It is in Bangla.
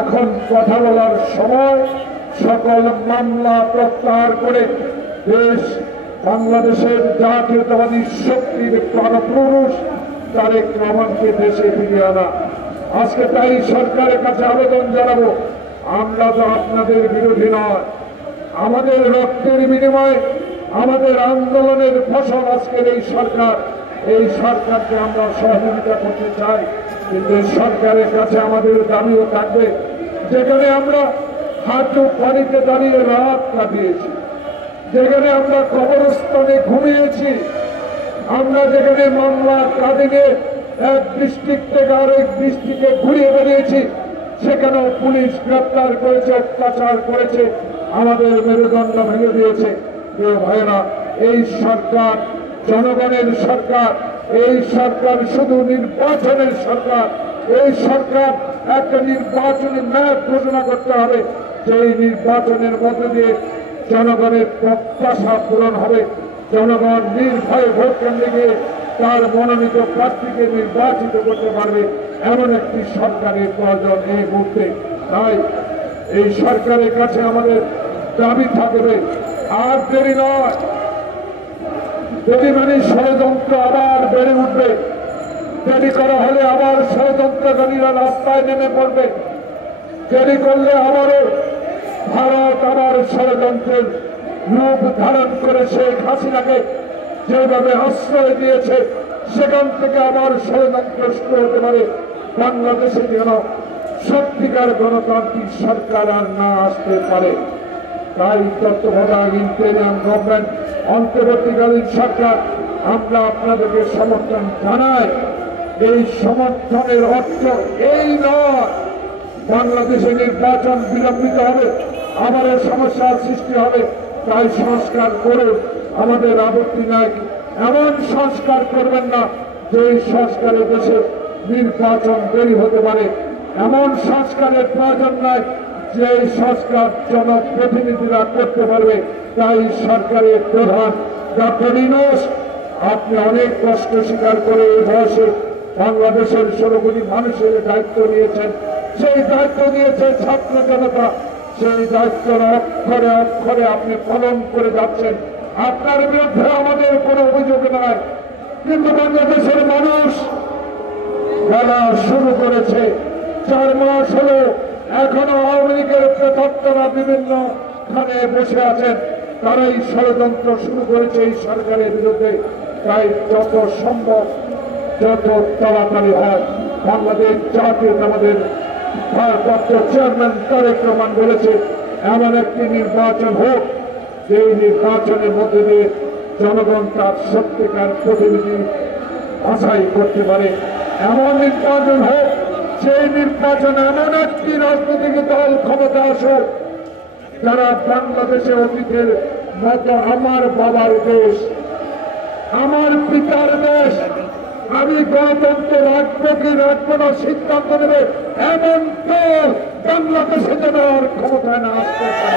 এখন কথা বলার সময় সকল মামলা প্রত্যাহার করে দেশ বাংলাদেশের জাতীয়তাবাদী শক্তির প্রাণপুরুষ তারেক রহমানকে দেশে ফিরিয়ে আনা। আজকে তাই সরকারের কাছে আবেদন জানাবো, আমরা তো আপনাদের বিরোধী নয়, আমাদের রক্তের বিনিময়ে আমাদের আন্দোলনের ফসল আজকের এই সরকার। এই সরকারকে আমরা সহযোগিতা করতে চাই, কিন্তু সরকারের কাছে আমাদের দাবিও থাকবে, যেখানে আমরা হাঁটু পানিতে দাঁড়িয়ে রাত কাটিয়েছি, যেখানে আমরা কবরস্থানে ঘুমিয়েছি, আমরা যেখানে মামলা কাঁদিনে এক ডিস্ট্রিক্ট থেকে আরেক ডিস্ট্রিক্টে ঘুরিয়ে বেরিয়েছি, সেখানেও পুলিশ গ্রেপ্তার করেছে, অত্যাচার করেছে, আমাদের মেরুদণ্ড ভেঙে দিয়েছে। প্রিয় ভাইয়েরা, এই সরকার জনগণের সরকার, এই সরকার শুধু নির্বাচনের সরকার। এই সরকার একটা নির্বাচনী ম্যাপ ঘোষণা করতে হবে, সেই নির্বাচনের মধ্য দিয়ে জনগণের প্রত্যাশা পূরণ হবে, জনগণ নির্ভয়ে ভোট কেন্দ্রে গিয়ে তার মনোনীত প্রার্থীকে নির্বাচিত করতে পারবে, এমন একটি সরকারের প্রয়োজন এই মুহূর্তে। তাই এই সরকারের কাছে আমাদের দাবি থাকবে, আর দেরি নয়, দেরি মানে ষড়যন্ত্র আবার বেড়ে উঠবে, দেরি করা হলে আবার ষড়যন্ত্রকারীরা রাস্তায় নেমে পড়বে, দেরি করলে আবারও ভারত আবার ষড়যন্ত্রের রূপ ধারণ করে শেখ হাসিনাকে যেভাবে আশ্রয় দিয়েছে, সেখান থেকে আবার ষড়যন্ত্র শুরু হতে পারে। বাংলাদেশে যেন সত্যিকার গণতান্ত্রিক সরকার আর না আসতে পারে। তাই তত্ত্বাবধায়ক ইন্টেরিয়াম গভর্নমেন্ট, অন্তর্বর্তীকালীন সরকার, আমরা আপনাদেরকে সমর্থন জানাই। এই সমর্থনের অর্থ এই নয় বাংলাদেশে নির্বাচন বিলম্বিত হবে, আমাদের সমস্যার সৃষ্টি হবে, তাই সংস্কার করুন, আমাদের আপত্তি নাই। এমন সংস্কার করবেন না যে সংস্কারের দেশে নির্বাচন দেরি হতে পারে, এমন সংস্কারের প্রয়োজন নাই যে সংস্কার জনপ্রতিনিধিরা করতে পারবে। তাই সরকারের প্রধান ডক্টর ইউনূস, আপনি অনেক কষ্ট স্বীকার করে এই বয়সে বাংলাদেশের 16 কোটি মানুষের দায়িত্ব নিয়েছেন, সেই দায়িত্ব নিয়েছে ছাত্র জনতা, সেই দায়িত্বের অক্ষরে অক্ষরে আপনি পালন করে যাচ্ছেন। আপনার বিরুদ্ধে আমাদের কোনো অভিযোগ নাই, কিন্তু বাংলাদেশের মানুষ বলা শুরু করেছে। 4 মাস হলো এখনো আওয়ামী লীগের প্রেতাত্মারা বিভিন্ন স্থানে বসে আছেন, তারাই ষড়যন্ত্র শুরু করেছে এই সরকারের বিরুদ্ধে। তাই যত সম্ভব, যত তাড়াতাড়ি হয়, বাংলাদেশ জাতীয়তাবাদের ভারপ্রাপ্ত চেয়ারম্যান তারেক রহমান বলেছে, এমন একটি নির্বাচন হোক যে নির্বাচনের মধ্যে দিয়ে জনগণ তার সত্যিকার প্রতিনিধি বাছাই করতে পারে। এমন নির্বাচন হোক, সেই নির্বাচন এমন একটি রাজনৈতিক দল ক্ষমতা আসুক যারা বাংলাদেশে অতীতের মতো আমার বাবার দেশ, আমার পিতার দেশ, আমি গণতন্ত্র রাখবো কি রাখবো না সিদ্ধান্ত নেবে এমন দল বাংলাদেশে যেন আর ক্ষমতায় না আসতে পারে।